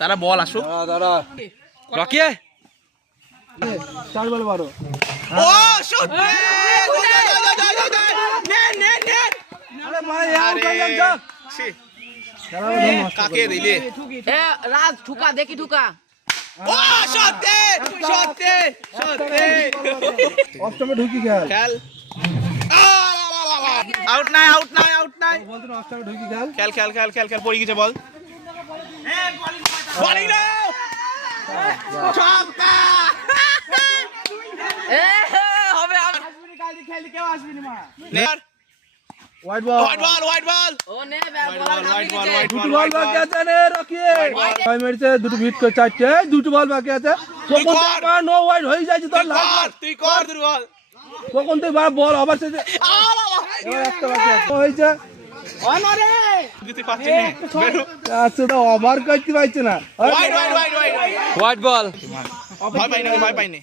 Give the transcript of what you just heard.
তারা বল আসুক। দাঁড়া রকি 4 বল 12 ও শট আরে ভাই কাকে দিলে এ রাজ ঠুকা দেখি ঠুকা ও শট দে অষ্টমে ঢুকি খেল খেল আউট নাই বলতো অষ্টমে ঢুকি খেল খেল পড়ে গেছে বল বলিং দাও ছক্কা এ হবে হোয়াইট বল ও নে বলার নাম লিখেছে দুটো বল বাকি আছে রে রকি ভাই মেরেছে দুটো হিট করে চারটে দুটো বল বাকি আছে কখন থেকে নো হোয়াইট হয়ে যাচ্ছে তোর তুই কর দুর্বল কখন থেকে বল আবার সে একটা বাকি আছে হয়েছে দিতে পারছিস না বেরো আচ্ছা তো ওভার করতে পারছে না হোয়াইট বল ভয় পাই না